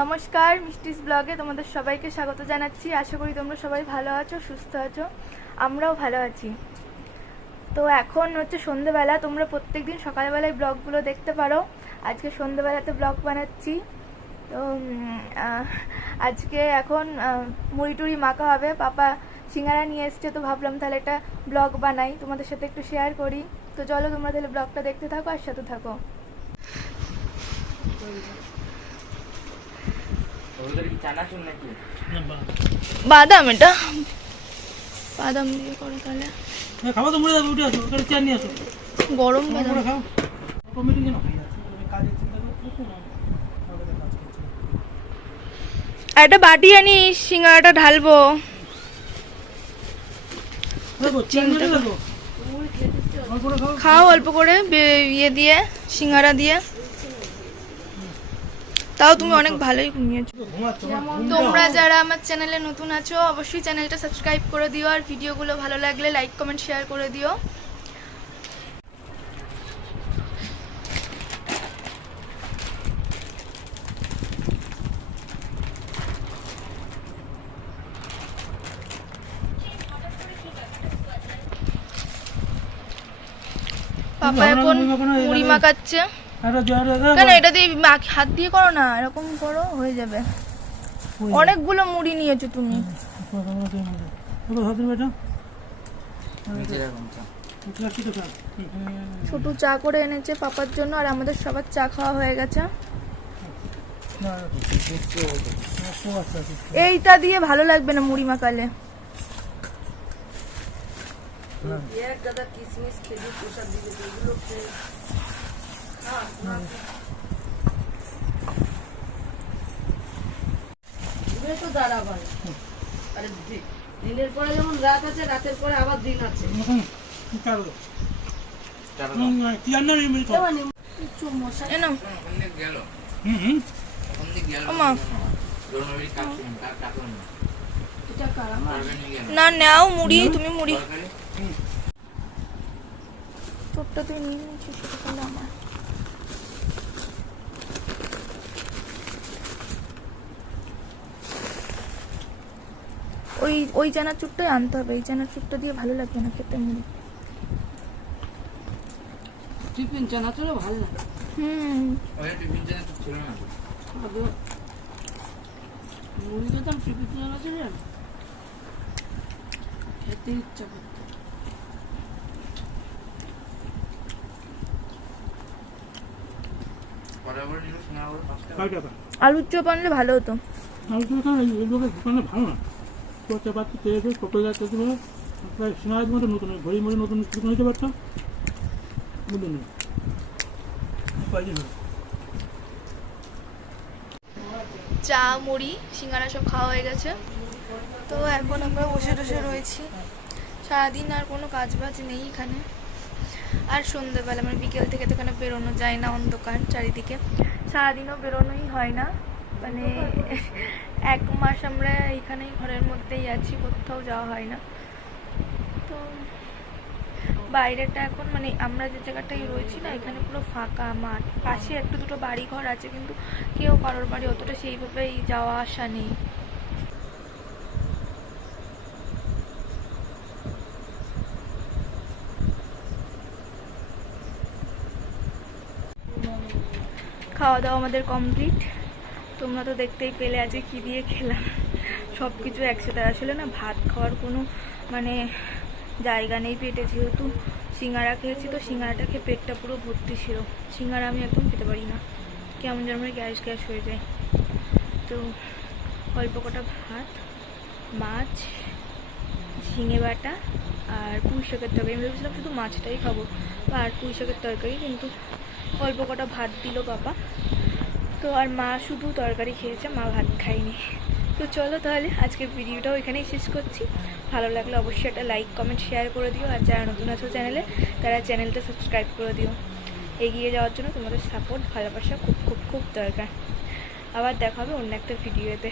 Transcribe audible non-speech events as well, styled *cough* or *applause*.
নমস্কার, মিষ্টিস ব্লগে তোমাদের সবাইকে স্বাগত জানাচ্ছি। আশা করি তোমরা সবাই ভালো আছো, সুস্থ আছো। আমরাও ভালো আছি। তো এখন হচ্ছে সন্ধেবেলা, তোমরা প্রত্যেকদিন সকালবেলায় ব্লগগুলো দেখতে পারো। আজকে সন্ধেবেলাতে ব্লগ বানাচ্ছি। তো আজকে এখন মুড়ি টুড়ি মাখা হবে। পাপা সিঙ্গারা নিয়ে এসছে, তো ভাবলাম তাহলে একটা ব্লগ বানাই। তোমাদের সাথে একটু শেয়ার করি। তো চলো তোমরা তাহলে ব্লগটা দেখতে থাকো আর সাথে থাকো ওদের কি চানাচুর নাকি বাদাম এটা বাদাম দিয়ে করো তাহলে। খাব তো মরে যাবে উঠে আসো ওখানে চেয়ার নিয়ে আসো। গরম বাদাম। খাও। কেন একটা বাটি আনি সিঙ্গারাটা ঢালবো। খাও। অল্প করে ইয়ে দিয়ে সিঙ্গারা দিয়ে। তাও তুমি অনেক ভালোই ঘুমিয়েছো। তোমরা যারা আমার চ্যানেলে নতুন আছো অবশ্যই চ্যানেলটা সাবস্ক্রাইব করে দিও আর ভিডিওগুলো ভালো লাগলে লাইক কমেন্ট শেয়ার করে দিও। পাপা এখন মুড়ি মাখাচ্ছে। কেন এটা দিয়ে হাত দিয়ে করো না এরকম করো হয়ে যাবে। অনেকগুলো মুড়ি নিয়েছো তুমি। ছোট চা করে এনেছে পাপার জন্য আর আমাদের সবার চা খাওয়া হয়ে গেছে। এইটা দিয়ে ভালো লাগবে না মুড়ি মাখালে। দিনে তো দাঁড়াবার আরে দিনের পরে যেমন রাত আছে রাতের পরে আবার দিন আছে। না নাও। মুড়ি তুমি মুড়ি। তোরটা তুই নিয়ে নিচ্ছিস আমার। ওই ওই চানাচুরটাই আনতে হবে। এই চানাচুরটা দিয়ে ভালো লাগবে না খেতে মুড়ি। টিফিন চানাচুরে ভালো লাগে। হুম। ওই টিফিন ছিল না। মুড়ি খেতাম টিফিন চানাচুরে খেতে ইচ্ছা করতো। আলুর চপ আনলে ভালো হতো। এগুলোকে দোকানে ভালো না। করতে তুমি প্রায় মতো নতুন নতুন দোকান হইতে পারতাম বুঝলেন না? চা, মুড়ি, সিঙ্গারা সব খাওয়া হয়ে গেছে। তো এখন আমরা বসে টসে রয়েছি। সারাদিন আর কোনো কাজ বাজ নেই এখানে। আর সন্ধ্যেবেলা মানে বিকেল থেকে তো এখানে বেরোনো যায় না অন্ধকার চারিদিকে। সারাদিনও বেরোনোই হয় না। মানে *laughs* এক মাস আমরা এখানেই ঘরের মধ্যেই আছি, কোথাও যাওয়া হয় না। তো বাইরেটা এখন মানে আমরা যে জায়গাটায় রয়েছি না, এখানে পুরো ফাঁকা মাঠ। পাশে একটু দুটো বাড়ি ঘর আছে, কিন্তু কেউ কারোর বাড়ি অতটা সেইভাবেই যাওয়া আসা নেই। খাওয়া দাওয়া আমাদের কমপ্লিট। তোমরা তো দেখতেই পেলে আজকে কী দিয়ে খেলাম। সব কিছু একসাথে। আসলে না, ভাত খাওয়ার কোনো মানে জায়গা নেই পেটে। যেহেতু সিঙ্গারা খেয়েছি তো সিঙ্গারাটা খেয়ে পেটটা পুরো ভর্তি ছিল। সিঙ্গারা আমি একদম খেতে পারি না। কেমন যেন গ্যাস গ্যাস হয়ে যায়। তো অল্প কটা ভাত, মাছ, ঝিঙে বাটা আর পুঁই শাকের তরকারি। আমি ভেবেছিলাম শুধু মাছটাই খাব। আর পুঁই শাকের তরকারি, কিন্তু অল্প কটা ভাত দিল বাবা। তো আর মা শুধু তরকারি খেয়েছে, মা ভাত খায়নি। তো চলো তাহলে, আজকের ভিডিওটাও এখানেই শেষ করছি। ভালো লাগলে অবশ্যই একটা লাইক কমেন্ট শেয়ার করে দিও। আর যারা নতুন আছো চ্যানেলে তারা চ্যানেলটা সাবস্ক্রাইব করে দিও। এগিয়ে যাওয়ার জন্য তোমাদের সাপোর্ট ভালোবাসা খুব খুব খুব দরকার। আবার দেখা হবে অন্য একটা ভিডিওতে